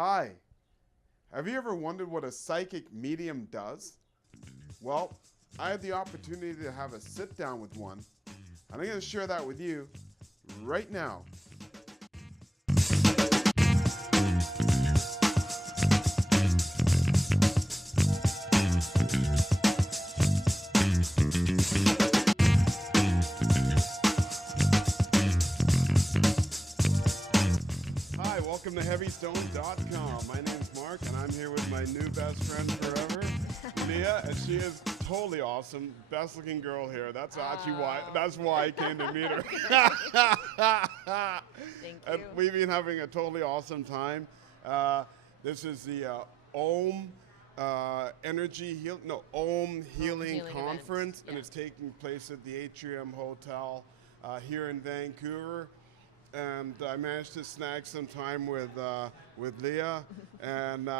Hi, have you ever wondered what a psychic medium does? Well, I had the opportunity to have a sit down with one, and I'm going to share that with you right now. Hi, welcome to Heavystones.com. My name's Mark, and I'm here with my new best friend forever, Leah, and she is totally awesome, best looking girl here. That's actually why I came to meet her. Thank And you. we've been having a totally awesome time. This is the Om Healing Healing Conference, event, and yeah. it's taking place at the Atrium Hotel here in Vancouver. And I managed to snag some time with Leah, and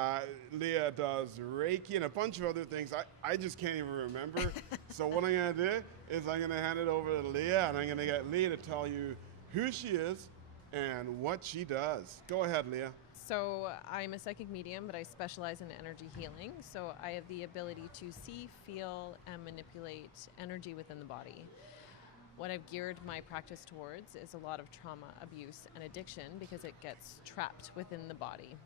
Leah does Reiki and a bunch of other things. I just can't even remember. So what I'm going to do is I'm going to hand it over to Leah, and I'm going to get Leah to tell you who she is and what she does. Go ahead, Leah. So I'm a psychic medium, but I specialize in energy healing. So I have the ability to see, feel, and manipulate energy within the body. What I've geared my practice towards is a lot of trauma, abuse, and addiction because it gets trapped within the body.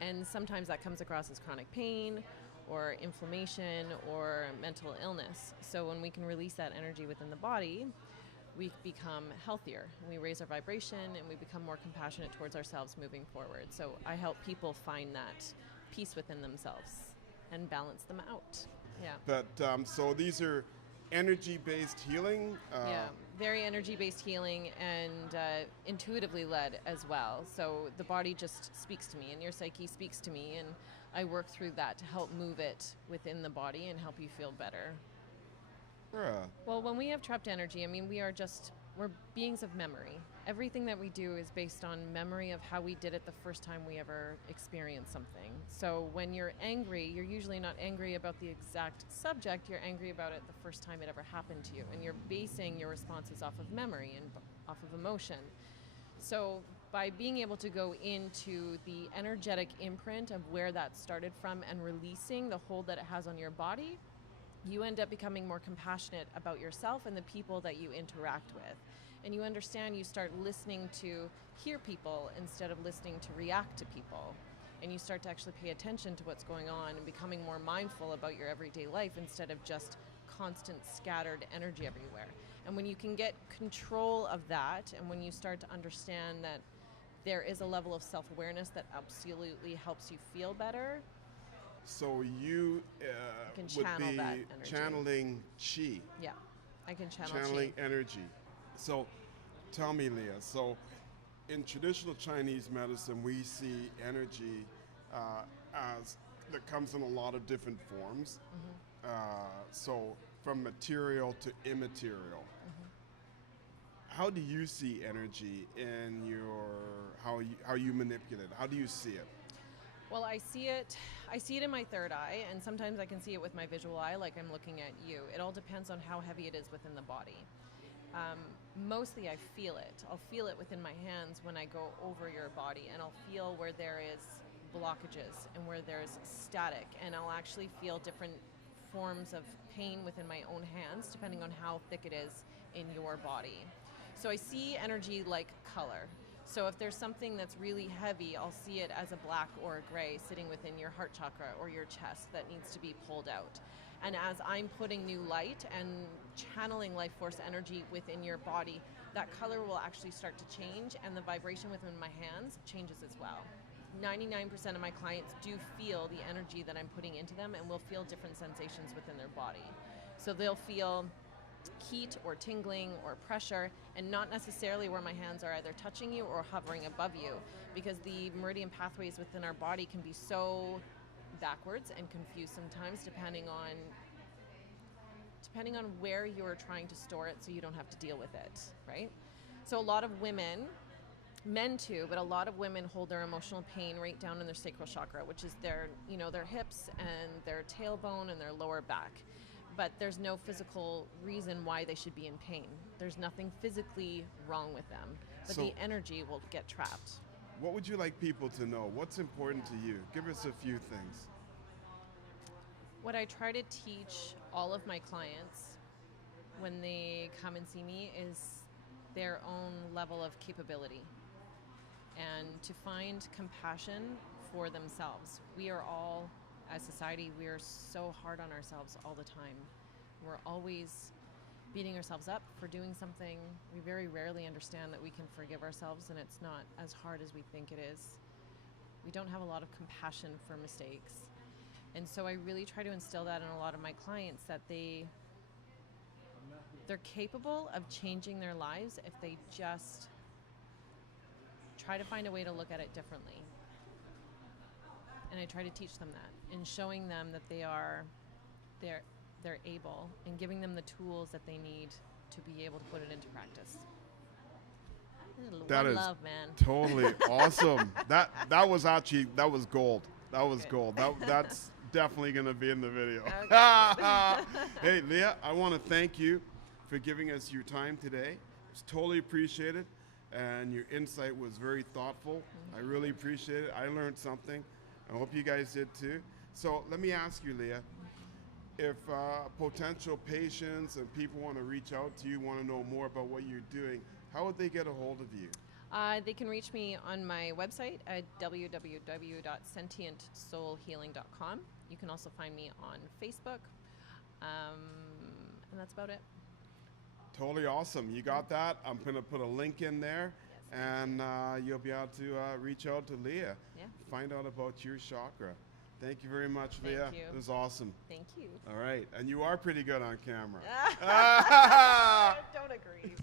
And sometimes that comes across as chronic pain or inflammation or mental illness. So when we can release that energy within the body, we become healthier. We raise our vibration and we become more compassionate towards ourselves moving forward. So I help people find that peace within themselves and balance them out. Yeah. But so these are energy-based healing. Yeah, very energy-based healing and intuitively led as well. So the body just speaks to me and your psyche speaks to me, and I work through that to help move it within the body and help you feel better. Well, when we have trapped energy, I mean, we're beings of memory. Everything that we do is based on memory of how we did it the first time we ever experienced something. So when you're angry, you're usually not angry about the exact subject, you're angry about it the first time it ever happened to you. And you're basing your responses off of memory and off of emotion. So by being able to go into the energetic imprint of where that started from and releasing the hold that it has on your body, you end up becoming more compassionate about yourself and the people that you interact with. And you understand, you start listening to hear people instead of listening to react to people. And you start to actually pay attention to what's going on and becoming more mindful about your everyday life instead of just constant scattered energy everywhere. And when you can get control of that, and when you start to understand that there is a level of self-awareness that absolutely helps you feel better. So you can would channel be that energy. channeling chi. Yeah, I can channel Channeling chi. energy. So tell me, Leah, so in traditional Chinese medicine, we see energy as that comes in a lot of different forms. So from material to immaterial. How do you see energy in how you manipulate it? How do you see it? Well, I see it in my third eye, and sometimes I can see it with my visual eye, like I'm looking at you. It all depends on how heavy it is within the body. Mostly I feel it. I'll feel it within my hands when I go over your body, and I'll feel where there is blockages and where there's static, and I'll actually feel different forms of pain within my own hands, depending on how thick it is in your body. So I see energy like color. So if there's something that's really heavy, I'll see it as a black or a gray sitting within your heart chakra or your chest that needs to be pulled out. And as I'm putting new light and channeling life force energy within your body, that color will actually start to change, and the vibration within my hands changes as well. 99% of my clients do feel the energy that I'm putting into them, and will feel different sensations within their body. So they'll feel heat or tingling or pressure, and not necessarily where my hands are either touching you or hovering above you, because the meridian pathways within our body can be so backwards and confused sometimes depending on where you're trying to store it, so you don't have to deal with it, right? So a lot of women, men too, but a lot of women hold their emotional pain right down in their sacral chakra, which is their hips and their tailbone and their lower back. But there's no physical reason why they should be in pain. There's nothing physically wrong with them, but the energy will get trapped. what would you like people to know? What's important to you? Give us a few things. What I try to teach all of my clients when they come and see me is their own level of capability and to find compassion for themselves. We are all, as society, we are so hard on ourselves all the time. We're always beating ourselves up for doing something. We very rarely understand that we can forgive ourselves and it's not as hard as we think it is. We don't have a lot of compassion for mistakes. And so I really try to instill that in a lot of my clients, that they're capable of changing their lives if they just try to find a way to look at it differently. And I try to teach them that and showing them that they're able and giving them the tools that they need to be able to put it into practice. That One is love, man. totally awesome. That was gold. That was Good. gold. That's definitely going to be in the video. Okay. Hey, Leah, I want to thank you for giving us your time today. It's totally appreciated, and your insight was very thoughtful. I really appreciate it. I learned something. I hope you guys did too. So let me ask you, Leah, if potential patients and people want to reach out to you, want to know more about what you're doing, how would they get a hold of you? They can reach me on my website at www.sentientsoulhealing.com. You can also find me on Facebook, and that's about it. Totally awesome. You got that? I'm going to put a link in there, Yes, and you'll be able to reach out to Leah, Yeah. find out about your chakra. Thank you very much, Thank Leah. you. It was awesome. Thank you. All right. And you are pretty good on camera. Don't agree.